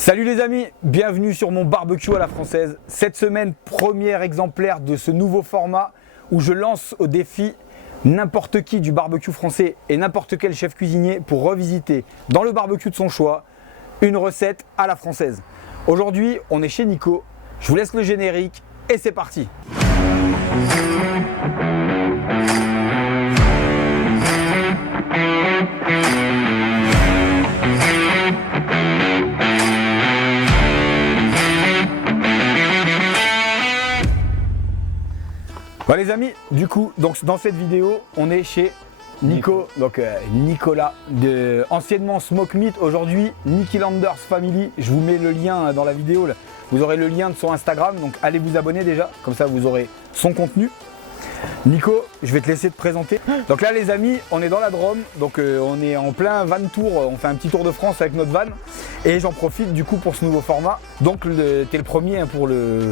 Salut les amis, bienvenue sur mon barbecue à la française. Cette semaine, premier exemplaire de ce nouveau format où je lance au défi n'importe qui du barbecue français et n'importe quel chef cuisinier pour revisiter dans le barbecue de son choix une recette à la française. Aujourd'hui, on est chez Nico. Je vous laisse le générique et c'est parti. Bon les amis, du coup, donc dans cette vidéo, on est chez Nico, donc Nicolas, anciennement Smoke Meat, aujourd'hui Nicky Landers Family. Je vous mets le lien dans la vidéo, là. Vous aurez le lien de son Instagram, donc allez vous abonner déjà, comme ça vous aurez son contenu. Nico, je vais te laisser te présenter. Donc là les amis, on est dans la Drôme, donc on est en plein van tour, on fait un petit tour de France avec notre van et j'en profite du coup pour ce nouveau format. Donc t'es le premier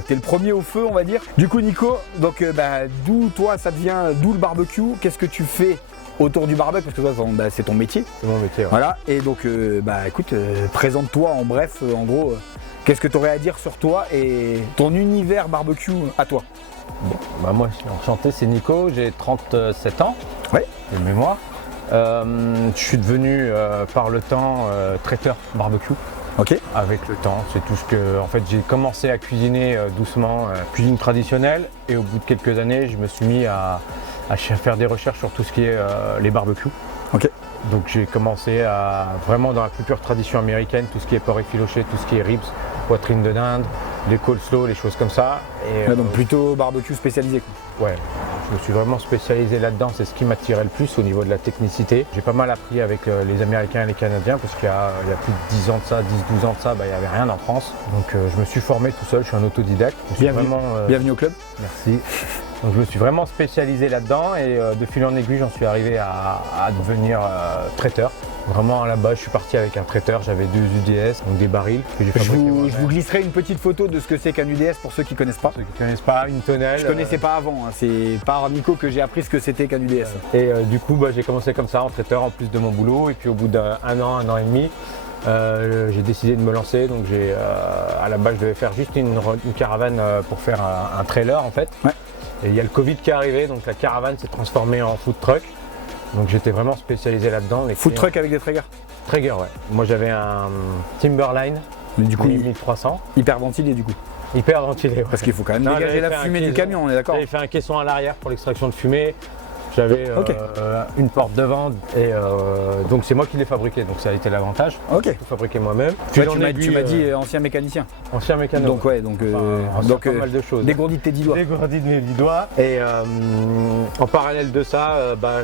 t'es le premier au feu on va dire. Du coup Nico, donc d'où toi ça devient, d'où le barbecue, qu'est-ce que tu fais autour du barbecue parce que toi c'est ton métier. C'est mon métier. Ouais. Voilà, et donc écoute, présente-toi en bref, en gros, qu'est-ce que tu aurais à dire sur toi et ton univers barbecue à toi. Bon, bah moi je suis enchanté, c'est Nico, j'ai 37 ans, ouais. de mémoire. Je suis devenu par le temps traiteur barbecue. Ok. Avec le temps, c'est tout ce que. En fait, j'ai commencé à cuisiner doucement, cuisine traditionnelle, et au bout de quelques années, je me suis mis à faire des recherches sur tout ce qui est les barbecues. Ok. Donc j'ai commencé à vraiment dans la plus pure tradition américaine, tout ce qui est porc effiloché, tout ce qui est ribs, poitrine de dinde, les coleslaw, les choses comme ça. Et, ouais, donc plutôt barbecue spécialisé quoi. Ouais, je me suis vraiment spécialisé là-dedans, c'est ce qui m'attirait le plus au niveau de la technicité. J'ai pas mal appris avec les Américains et les Canadiens parce qu'il y a plus de 10 ans de ça, 10-12 ans de ça, il n'y avait rien en France. Donc je me suis formé tout seul, je suis un autodidacte. Bienvenue au club. Merci. Donc je me suis vraiment spécialisé là-dedans et de fil en aiguille j'en suis arrivé à devenir traiteur. Vraiment à la base je suis parti avec un traiteur, j'avais 2 UDS, donc des barils que j'ai fabriqués. Je vous glisserai une petite photo de ce que c'est qu'un UDS pour ceux qui ne connaissent pas. Ceux qui ne connaissent pas, une tonnelle. Je connaissais pas avant, hein. C'est par Nico que j'ai appris ce que c'était qu'un UDS. Et du coup j'ai commencé comme ça en traiteur en plus de mon boulot et puis au bout d'un un an et demi, j'ai décidé de me lancer. Donc à la base je devais faire juste une caravane pour faire un trailer en fait. Ouais. Et il y a le Covid qui est arrivé, donc la caravane s'est transformée en food truck. Donc j'étais vraiment spécialisé là-dedans. Food truck avec des Traeger. Traeger, ouais. Moi j'avais un Timberline, mais du coup 1300. Hyper ventilé du coup. Hyper ventilé, ouais. Parce qu'il faut quand même dégager la fumée du camion, on est d'accord. J'avais fait un caisson à l'arrière pour l'extraction de fumée. J'avais une porte devant et donc c'est moi qui l'ai fabriqué, donc ça a été l'avantage. Ok. Tout fabriqué moi-même. Tu m'as dit ancien mécanicien. Ancien mécanicien. Donc ouais, donc pas mal de choses. Dégourdi de tes 10 doigts. Dégourdi de mes 10 doigts. Et en parallèle de ça,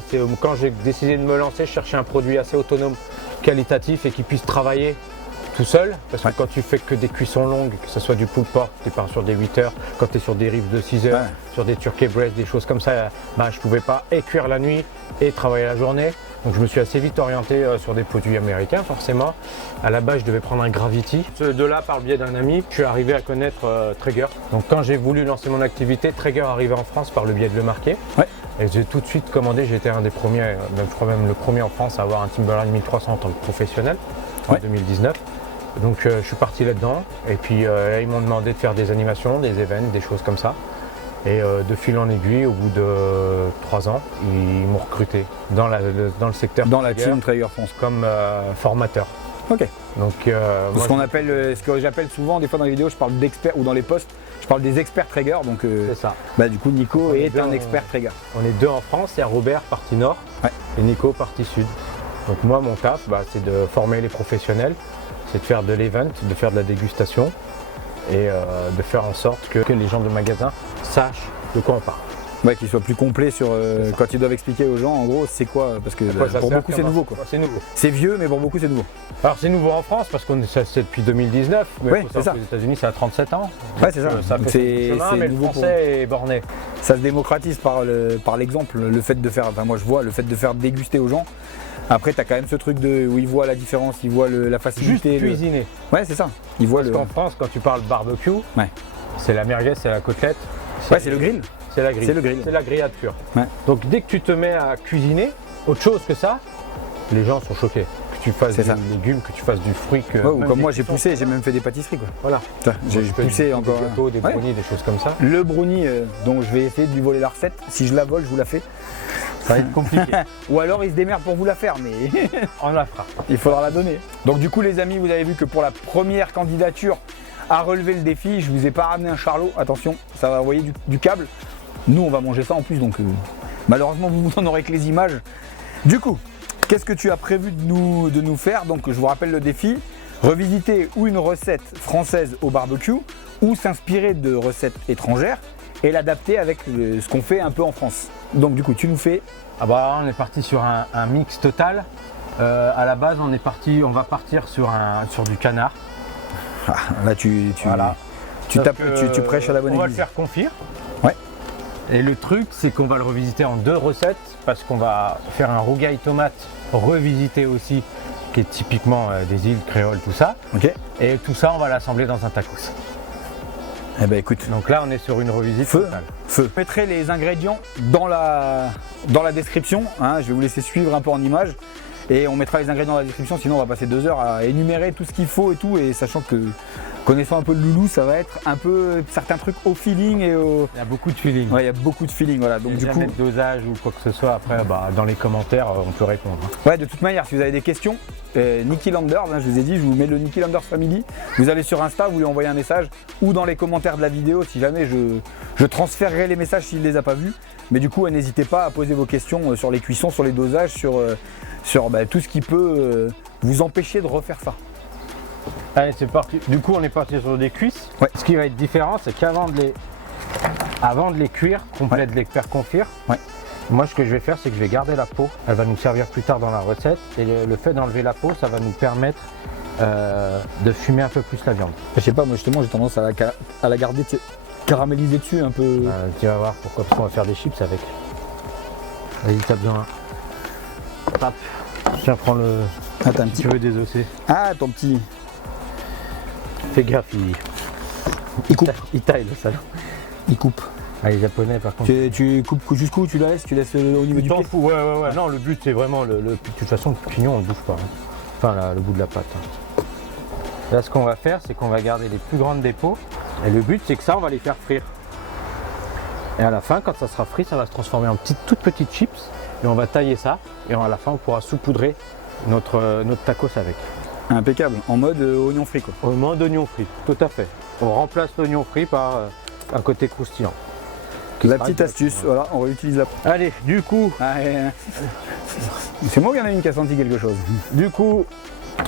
c'est quand j'ai décidé de me lancer, je cherchais un produit assez autonome, qualitatif et qui puisse travailler tout seul, parce que quand tu fais que des cuissons longues, que ce soit du pulled pork, tu pars sur des 8 heures, quand tu es sur des ribs de 6 heures, sur des turkey breast, des choses comme ça, je pouvais pas cuire la nuit et travailler la journée. Donc je me suis assez vite orienté sur des produits américains forcément. À la base je devais prendre un Gravity. De là, par le biais d'un ami, je suis arrivé à connaître Traeger. Donc quand j'ai voulu lancer mon activité, Traeger arrivait en France par le biais de Le Marquet. Ouais. Et j'ai tout de suite commandé, j'étais un des premiers, je crois même le premier en France à avoir un Timberline 1300 en tant que professionnel en 2019. Donc je suis parti là-dedans et puis ils m'ont demandé de faire des animations, des events, des choses comme ça. Et de fil en aiguille, au bout de 3 ans, ils m'ont recruté dans le secteur. Dans la team Traeger France. Comme formateur. Ok. Donc, ce que j'appelle souvent, des fois dans les vidéos, je parle d'experts ou dans les posts, je parle des experts Traeger. Donc c'est ça. Du coup, Nico est un expert Traeger. On est 2 en France, il y a Robert partie nord et Nico partie sud. Donc moi, mon taf, c'est de former les professionnels. C'est de faire de l'event, de faire de la dégustation et de faire en sorte que les gens de magasin sachent de quoi on parle. Ouais, qu'ils soient plus complets sur quand ils doivent expliquer aux gens en gros c'est quoi, parce que pour beaucoup c'est nouveau quoi. C'est nouveau. C'est vieux mais pour beaucoup c'est nouveau. Alors c'est nouveau en France parce que c'est depuis 2019, mais c'est ça. Aux États-Unis ça a 37 ans. Ouais c'est ça. C'est mais nouveau le français est borné. Ça se démocratise par l'exemple, le fait de faire, moi je vois le fait de faire déguster aux gens. Après, tu as quand même ce truc où ils voient la différence, ils voient la facilité. Juste cuisiner. Ouais, c'est ça. Ils voient Parce qu'en France, quand tu parles barbecue, c'est la merguez, c'est la côtelette. C'est le grill. C'est la grille. C'est le grill. C'est la grillade pure. Ouais. Donc dès que tu te mets à cuisiner, autre chose que ça, les gens sont choqués. tu fasses C'est du ça. légume, que tu fasses du fruit. Que Ouais, ou même comme des moi j'ai cuissons. poussé, j'ai même fait des pâtisseries quoi. Voilà. J'ai Moi, je fais poussé encore. des gâteaux, des Ouais. brownies, des choses comme ça. Le brownie, donc je vais essayer de lui voler la recette. Si je la vole, je vous la fais. Ça va être compliqué. Ou alors il se démerde pour vous la faire, mais On la fera. il faudra la donner. Donc du coup les amis, vous avez vu que pour la première candidature à relever le défi, je vous ai pas ramené un charlot. Attention, ça va envoyer du câble. Nous on va manger ça en plus, donc malheureusement vous n'en aurez que les images. Du coup, qu'est-ce que tu as prévu de nous faire? Donc je vous rappelle le défi, revisiter ou une recette française au barbecue, ou s'inspirer de recettes étrangères et l'adapter avec ce qu'on fait un peu en France. Donc du coup tu nous fais... Ah bah on est parti sur un mix total. À la base on va partir sur du canard. Ah, là tu Voilà. Sauf que, tu prêches à la bonne On va le église. faire confire. Ouais. Et le truc c'est qu'on va le revisiter en 2 recettes parce qu'on va faire un rougail tomate revisité aussi qui est typiquement des îles créoles tout ça. Ok. Et tout ça on va l'assembler dans un tacos. Eh ben écoute, Donc là on est sur une revisite Feu. totale. feu. Je mettrai les ingrédients dans la description, hein. Je vais vous laisser suivre un peu en images et on mettra les ingrédients dans la description, sinon on va passer 2 heures à énumérer tout ce qu'il faut et tout, et sachant que connaissant un peu le loulou, ça va être un peu certains trucs au feeling et au... Il y a beaucoup de feeling. Ouais, il y a beaucoup de feeling, voilà. Donc du coup, de dosage ou quoi que ce soit, après bah, dans les commentaires on peut répondre. ouais, de toute manière, si vous avez des questions, Nicky Landers, hein, je vous ai dit, je vous mets le Nicky Landers Family. Vous allez sur Insta, vous lui envoyez un message, ou dans les commentaires de la vidéo, si jamais je transférerai les messages s'il ne les a pas vus. Mais du coup, n'hésitez pas à poser vos questions sur les cuissons, sur les dosages, sur tout ce qui peut vous empêcher de refaire ça. Allez c'est parti. Du coup on est parti sur des cuisses. Ouais. Ce qui va être différent c'est qu'avant de les cuire, complet de les faire confire, Ouais. moi ce que je vais faire c'est que je vais garder la peau. Elle va nous servir plus tard dans la recette. Et le fait d'enlever la peau ça va nous permettre de fumer un peu plus la viande. Je sais pas, moi justement, j'ai tendance à la garder caramélisée dessus un peu. Tu vas voir pourquoi, parce qu'on va faire des chips avec. Vas-y t'as besoin. Hop. Tiens prends le. Ah, t'as un Si petit... tu veux désosser. Ah, ton petit... Fais gaffe, Il coupe. il taille le salaud. Il coupe. Ah, les japonais par contre. Tu coupes jusqu'où? Tu laisses au niveau Tu du t'en pied? fous, ouais. Non, le but c'est vraiment de toute façon le pignon on le bouffe pas. Hein. Enfin le bout de la pâte. Hein. Là ce qu'on va faire c'est qu'on va garder les plus grandes des peaux. Et le but c'est que ça on va les faire frire. Et à la fin quand ça sera frit ça va se transformer en toutes petites chips. Et on va tailler ça. Et à la fin on pourra saupoudrer notre tacos avec. Impeccable, en mode oignon frit quoi. Au moment d'oignon frit, tout à fait. On remplace l'oignon frit par un côté croustillant. La petite astuce, voilà, on réutilise la... Allez, du coup, C'est moi ou il y en a une qui a senti quelque chose?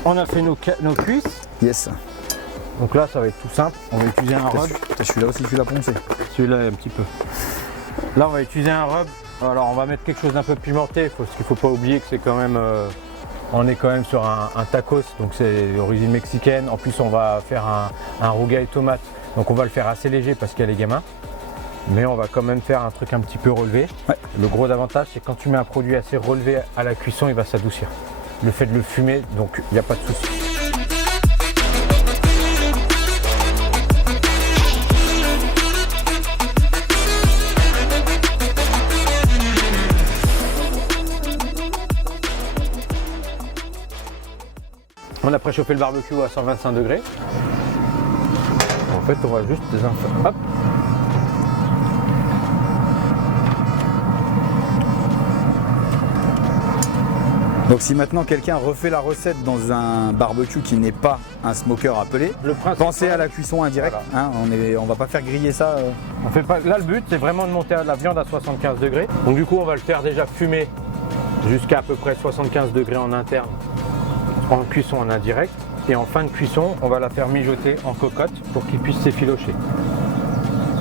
on a fait nos cuisses. Yes. Donc là, ça va être tout simple. On va utiliser un rub. Celui-là aussi, tu l'as poncé. Celui-là, un petit peu. Là, on va utiliser un rub. Alors, on va mettre quelque chose d'un peu pimenté. Parce qu'il ne faut pas oublier que c'est quand même... on est quand même sur un tacos. Donc, c'est d'origine mexicaine. En plus, on va faire un rougail tomate. Donc, on va le faire assez léger parce qu'il y a les gamins. Mais on va quand même faire un truc un petit peu relevé. Ouais. Le gros avantage, c'est que quand tu mets un produit assez relevé à la cuisson, il va s'adoucir. Le fait de le fumer, donc il n'y a pas de souci. On a préchauffé le barbecue à 125 degrés. En fait, on va juste désinfecter. Hop. Donc si maintenant quelqu'un refait la recette dans un barbecue qui n'est pas un smoker appelé, pensez à la cuisson indirecte, Voilà. Hein, on va pas faire griller ça. On fait pas... Là, le but, c'est vraiment de monter la viande à 75 degrés. Donc du coup, on va le faire déjà fumer jusqu'à peu près 75 degrés en interne, en cuisson en indirect. Et en fin de cuisson, on va la faire mijoter en cocotte pour qu'il puisse s'effilocher.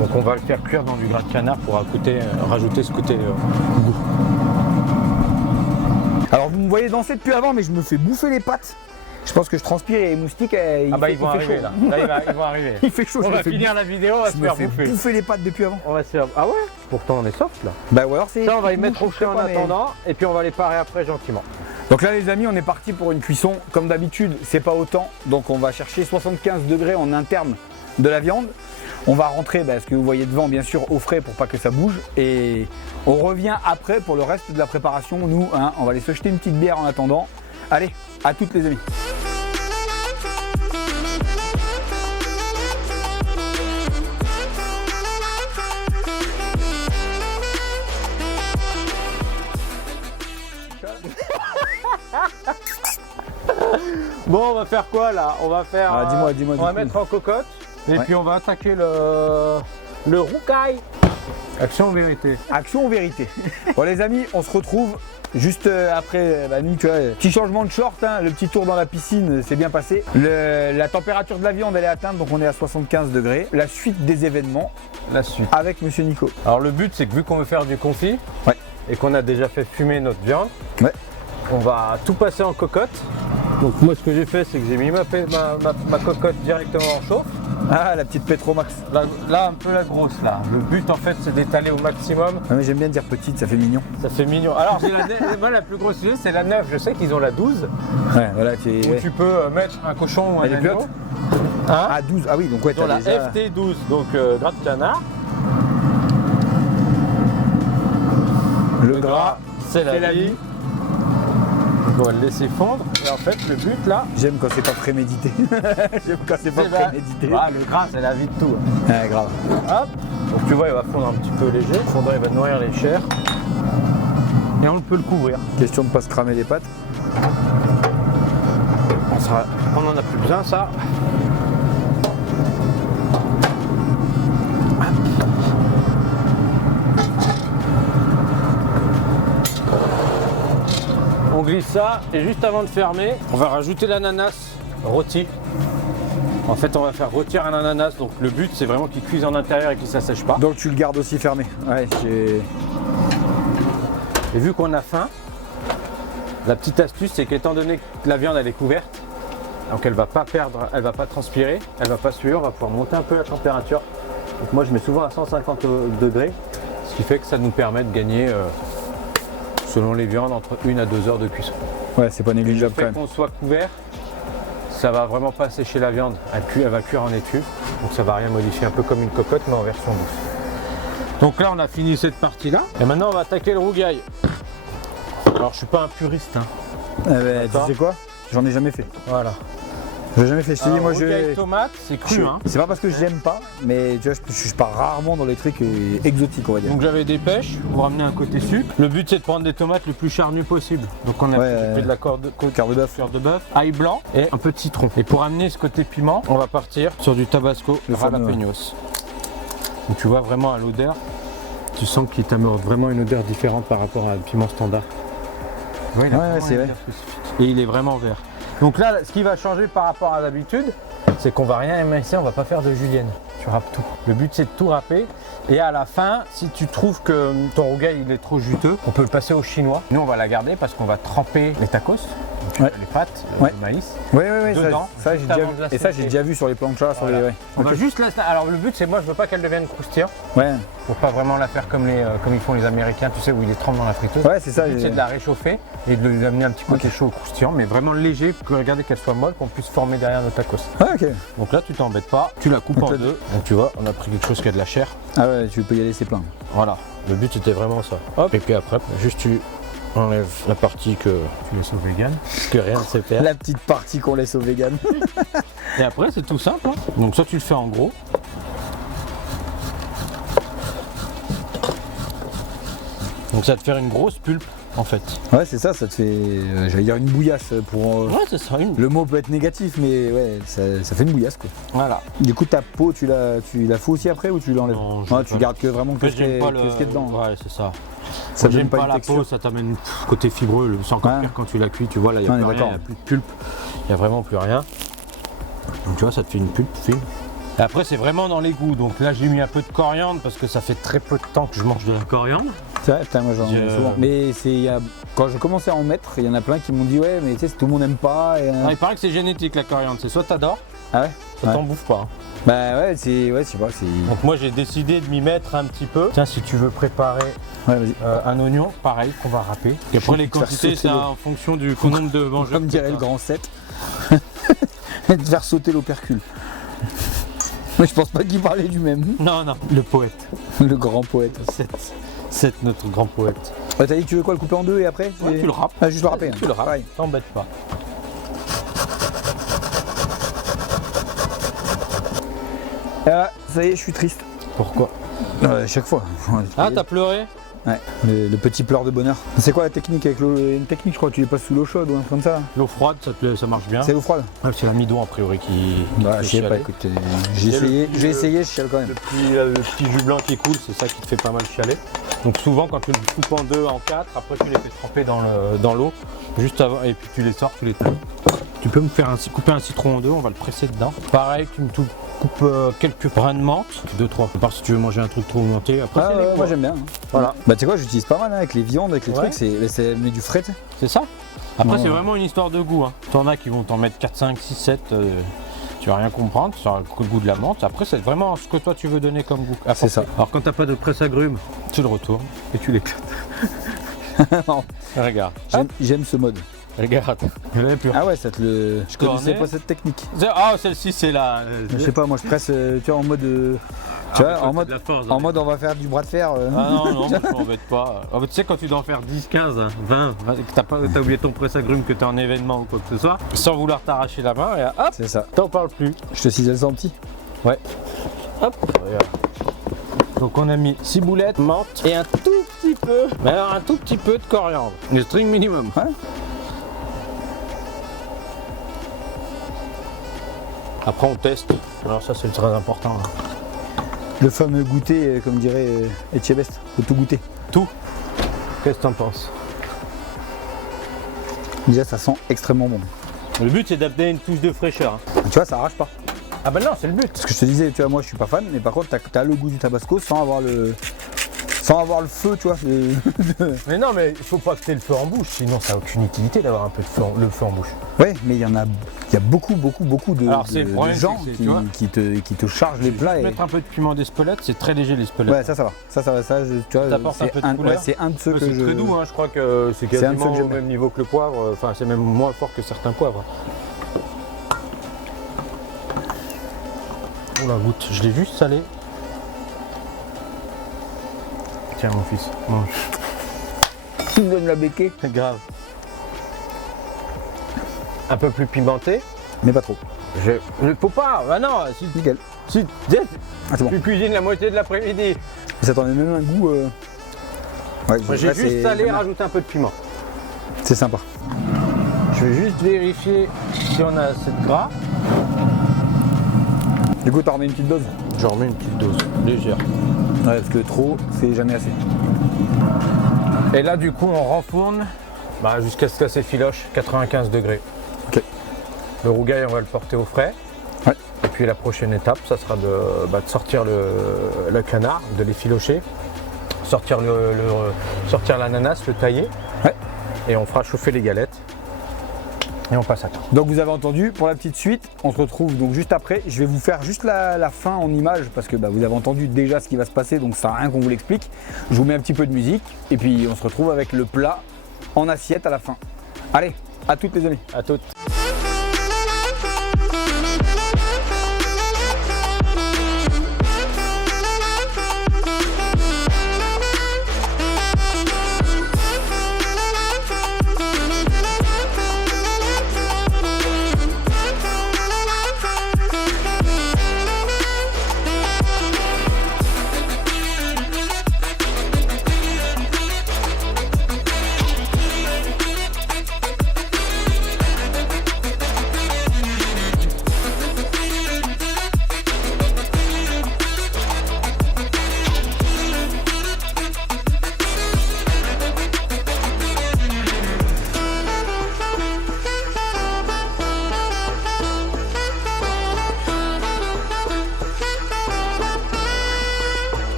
Donc on va le faire cuire dans du gras de canard pour rajouter ce côté goût. Alors vous me voyez danser depuis avant, mais je me fais bouffer les pattes. Je pense que je transpire et les moustiques, Ils vont il fait arriver chaud. là. Ils vont arriver. Il fait chaud, On je me va fais finir la vidéo, on va se je me faire fais bouffer. bouffer les pattes depuis avant. On va se faire... Ah ouais? Pourtant on est soft là. Bah ou alors c'est... Ça on va les mettre au je sais frais en pas, mais- attendant et puis on va les parer après gentiment. Donc là les amis, on est parti pour une cuisson. Comme d'habitude, c'est pas autant. Donc on va chercher 75 degrés en interne de la viande. On va rentrer, ce que vous voyez devant, bien sûr, au frais pour pas que ça bouge. Et on revient après pour le reste de la préparation. Nous, hein, on va aller se jeter une petite bière en attendant. Allez, à toutes les amis. Bon, on va faire quoi là? On va faire. Dis-moi. On va mettre en cocotte et Ouais. puis on va attaquer le roucaille. Action vérité. Action ou vérité. Bon les amis, on se retrouve juste après la nuit, tu vois, petit changement de short, hein, le petit tour dans la piscine s'est bien passé. La température de la viande elle est atteinte, donc on est à 75 degrés. La suite des événements La suite. avec Monsieur Nico. Alors le but c'est que vu qu'on veut faire du confit Ouais. et qu'on a déjà fait fumer notre viande, Ouais. on va tout passer en cocotte. Donc moi ce que j'ai fait c'est que j'ai mis ma cocotte directement en chauffe. Ah la petite Petromax. Là un peu la grosse là. Le but en fait c'est d'étaler au maximum. Ah, mais j'aime bien dire petite, ça fait mignon. Ça fait mignon. Alors moi la plus grosse c'est la 9, je sais qu'ils ont la 12. Ouais, voilà, tu Où tu peux mettre un cochon ou un Elle est plus agneau. haute Hein? Ah 12, ah oui, donc ouais, Ils ont t'as la déjà... FT12, donc gras de canard. Le gras, c'est la la vie. vie. On va le laisser fondre. Et en fait, le but là, j'aime quand c'est pas prémédité. J'aime quand c'est pas c'est prémédité. le gras, c'est la vie de tout. Ouais, grave. Hop. Donc tu vois, il va fondre un petit peu léger. Le fondant, il va nourrir les chairs. Et on peut le couvrir. Question de pas se cramer les pattes. On en a plus besoin, ça. On glisse ça et juste avant de fermer, on va rajouter l'ananas rôti. En fait, on va faire rôtir un ananas. Donc le but, c'est vraiment qu'il cuise en intérieur et qu'il ne s'assèche pas. Donc tu le gardes aussi fermé. Ouais, Et vu qu'on a faim, la petite astuce, c'est qu'étant donné que la viande elle est couverte, donc elle va pas perdre, elle va pas transpirer, elle va pas suer, on va pouvoir monter un peu la température. Donc moi je mets souvent à 150 degrés, ce qui fait que ça nous permet de gagner, selon les viandes, entre 1 à 2 heures de cuisson. ouais, c'est pas Le négligeable quand fait même. qu'on soit couvert, ça va vraiment pas sécher la viande, elle va cuire en étui, donc ça va rien modifier, un peu comme une cocotte mais en version douce. Donc là on a fini cette partie là, et maintenant on va attaquer le rougail. Alors je suis pas un puriste, hein. Tu D'accord. sais quoi? J'en ai jamais fait. Voilà. J'ai jamais fait. Je te dis, moi rougail tomate, c'est cru, hein. C'est pas parce que j'aime pas, mais tu vois, je pars rarement dans les trucs exotiques, on va dire. Donc j'avais des pêches pour ramener un côté sucre. Le but c'est de prendre des tomates le plus charnues possible. Donc on a Ouais, fait de la cœur de bœuf, ail blanc et un peu de citron. Et pour amener ce côté piment, on va partir sur du tabasco Le fameux, jalapeños. Donc tu vois vraiment à l'odeur, tu sens qu'il t'amène vraiment une odeur différente par rapport à un piment standard. Ouais, c'est vrai. Et il est vraiment vert. Donc là, ce qui va changer par rapport à d'habitude, c'est qu'on va rien émincer, on va pas faire de julienne. Tu râpes tout. Le but c'est de tout râper. Et à la fin, si tu trouves que ton rougail il est trop juteux, on peut le passer au chinois. Nous on va la garder parce qu'on va tremper les tacos, donc les pâtes, Ouais. le maïs. Ouais, Dedans, ça j'ai juste déjà avant vu. de la Et ça, j'ai sauter. déjà vu sur les planchas, sur Voilà. les. Ouais. On Ok. va juste la... Alors le but c'est moi je veux pas qu'elle devienne croustillante Ouais, pour pas vraiment la faire comme ils font les Américains, tu sais, où ils les trempent dans la friteuse. ouais, c'est ça. Le but, c'est de la réchauffer et de lui amener un petit côté chaud croustillant, mais vraiment léger pour que regarder qu'elle soit molle, qu'on puisse former derrière nos tacos. Ah, ok. Donc là, tu t'embêtes pas, tu la coupes Donc en là, deux. Donc tu vois, on a pris quelque chose qui a de la chair. Ah ouais, tu peux y aller, c'est plein. Voilà, le but c'était vraiment ça. Hop. Et puis après, juste tu enlèves la partie que tu laisses au vegan, que rien ne se perd. La petite partie qu'on laisse aux véganes. Et après, c'est tout simple, hein. Donc ça, tu le fais en gros. Donc ça va te faire une grosse pulpe en fait. Ouais, c'est ça, ça te fait. J'allais dire une bouillasse pour. Ouais, c'est ça, une. Le mot peut être négatif, mais ouais, ça fait une bouillasse quoi. Voilà. Du coup, ta peau, tu la fous aussi après ou tu l'enlèves? Non, Ah, j'aime tu pas. gardes que vraiment que ce qui est dedans. Ouais, c'est ça. Ça donne J'aime pas pas une la texture. peau, ça t'amène côté fibreux. C'est encore Ouais. pire quand tu la cuis, tu vois, là, il n'y a Ouais, plus on est rien, il d'accord. n'y a plus de pulpe. Il n'y a vraiment plus rien. Donc tu vois, ça te fait une pulpe fine. Et après, c'est vraiment dans les goûts. Donc là, j'ai mis un peu de coriandre parce que ça fait très peu de temps que je mange de la coriandre. C'est vrai, putain, moi j'en mets souvent. Mais quand j'ai commencé à en mettre, il y en a plein qui m'ont dit ouais, mais tu sais, tout le monde n'aime pas. Et, Non, il paraît que c'est génétique la coriandre. C'est soit t'adores, Ah ouais? soit Ouais. t'en bouffes pas, hein. Bah ouais, je sais pas, c'est. Donc moi, j'ai décidé de m'y mettre un petit peu. Tiens, si tu veux préparer Ouais, vas-y. un oignon, pareil, qu'on va râper. Et après, les Faire quantités, sauter c'est l'eau. en fonction du nombre de mangeurs. Comme que dirait le t'as. grand 7. De faire sauter l'opercule. Mais je pense pas qu'il parlait du même. Non, non, le poète. Le grand poète. 7, notre grand poète. T'as dit que tu veux quoi, le couper en deux et après Ouais, tu le râpes. Ah, juste le râper. Tu le râpes, Pareil. t'embête pas. Et là, ça y est, je suis triste. Pourquoi? Chaque fois. Ah, t'as pleuré? Ouais, le petit pleur de bonheur. C'est quoi la technique avec l'eau? Une technique, je crois, tu les passes sous l'eau chaude ou un truc comme ça. L'eau froide, ça marche bien. C'est l'eau froide? Ouais, c'est l'amidon a priori qui Bah, te je fait sais pas, chialer. écoute, j'ai essayé, je chiale quand même. Le petit jus blanc qui coule, c'est ça qui te fait pas mal chialer. Donc souvent quand tu le coupes en deux, en quatre, après tu les fais tremper dans l'eau, juste avant, et puis tu les sors, tu les touches. Tu peux me faire couper un citron en deux, on va le presser dedans. Pareil, tu me coupes quelques brins de menthe, 2-3. À part si tu veux manger un truc trop monté, après Ah, c'est ouais, les moi goûts. j'aime bien. Voilà. Bah tu sais quoi, j'utilise pas mal hein, avec les viandes, avec les Ouais. trucs, c'est met du frais. Tu sais. C'est ça. Après Ouais. c'est vraiment une histoire de goût. Hein. T'en as qui vont t'en mettre 4, 5, 6, 7. Tu vas rien comprendre, ça aura le goût de la menthe. Après, c'est vraiment ce que toi tu veux donner comme goût. C'est ça. Alors, quand t'as pas de presse-agrumes, tu le retournes et tu l'éclates. Non, Regarde. j'aime ce mode. Regarde. Ah ouais, ça te le. Je connaissais Cornet. pas cette technique. Ah, celle-ci, c'est la. Je sais pas, moi je presse, tu vois, en mode. Tu vois, en mode. En mode on va faire du bras de fer. Ah non, non, moi, je m'embête pas. En fait, tu sais, quand tu dois en faire 10, 15, 20, et que t'as oublié ton presse-agrumes, que t'es en événement ou quoi que ce soit, sans vouloir t'arracher la main, et hop, C'est ça. t'en parles plus. Je te cisèle ça en petit. Ouais. Hop, regarde. Donc on a mis ciboulette, menthe et un tout petit peu, mais alors un tout petit peu de coriandre. Le string minimum. Ouais. Après on teste. Alors ça c'est très important. Hein. Le fameux goûter, comme dirait Etchebest. Faut tout goûter. Tout. Qu'est-ce que t'en penses? Déjà, ça sent extrêmement bon. Le but c'est d'amener une touche de fraîcheur. Hein. Tu vois, ça arrache pas. Ah bah non, c'est le but. Parce que je te disais, tu vois, moi je suis pas fan, mais par contre, t'as le goût du tabasco sans avoir le feu, tu vois. Mais non, mais il faut pas que tu aies le feu en bouche, sinon ça n'a aucune utilité d'avoir un peu de feu le feu en bouche. Ouais, mais il y a beaucoup de, Alors, c'est le de problème, gens c'est que, tu vois, qui te chargent les plats. Et... Mettre un peu de piment d'Espelette, c'est très léger l'Espelette. Ouais, ça va. Ça, tu vois, t'apporte un peu de couleur. ouais, c'est un de ceux que C'est je. très doux, hein, je crois que c'est un de ceux quasiment que au j'aime même niveau que le poivre, enfin c'est même moins fort que certains poivres. Oh la goutte, je l'ai juste salé. Tiens mon fils, mange. Tu me donnes la béquée. C'est grave. Un peu plus pimenté. Mais pas trop. Faut pas, bah non, Nickel. si Ah, c'est bon. tu cuisines la moitié de l'après-midi. Ça t'en a même un goût. Ouais, J'ai là, juste salé, j'aime bien. rajouté un peu de piment. C'est sympa. Je vais juste vérifier si on a assez de gras. Du coup, t'en remets une petite dose. J'en remets une petite dose, légère. Ouais, parce que trop, c'est jamais assez. Et là, du coup, on renfourne jusqu'à ce que ça s'effiloche, 95 degrés. Ok. Le rougail, on va le porter au frais. Ouais. Et puis la prochaine étape, ça sera de sortir le canard, de l'effilocher, sortir l'ananas, le tailler. Ouais. Et on fera chauffer les galettes. Et on passe à temps. Donc vous avez entendu, pour la petite suite, on se retrouve donc juste après. Je vais vous faire juste la fin en image parce que vous avez entendu déjà ce qui va se passer, donc ça sert à rien qu'on vous l'explique. Je vous mets un petit peu de musique et puis on se retrouve avec le plat en assiette à la fin. Allez, à toutes les amis. À toutes.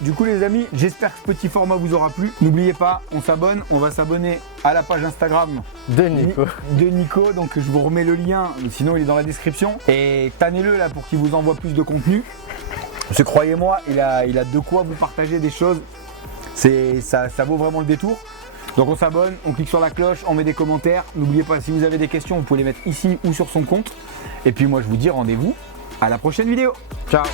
Du coup les amis, j'espère que ce petit format vous aura plu. N'oubliez pas, on s'abonne, on va s'abonner à la page Instagram De Nico. de Nico, donc je vous remets le lien, sinon il est dans la description. Et tannez-le là pour qu'il vous envoie plus de contenu. Parce que croyez-moi, il a de quoi vous partager des choses. Ça vaut vraiment le détour. Donc on s'abonne, on clique sur la cloche, on met des commentaires. N'oubliez pas, si vous avez des questions, vous pouvez les mettre ici ou sur son compte. Et puis moi je vous dis rendez-vous à la prochaine vidéo. Ciao.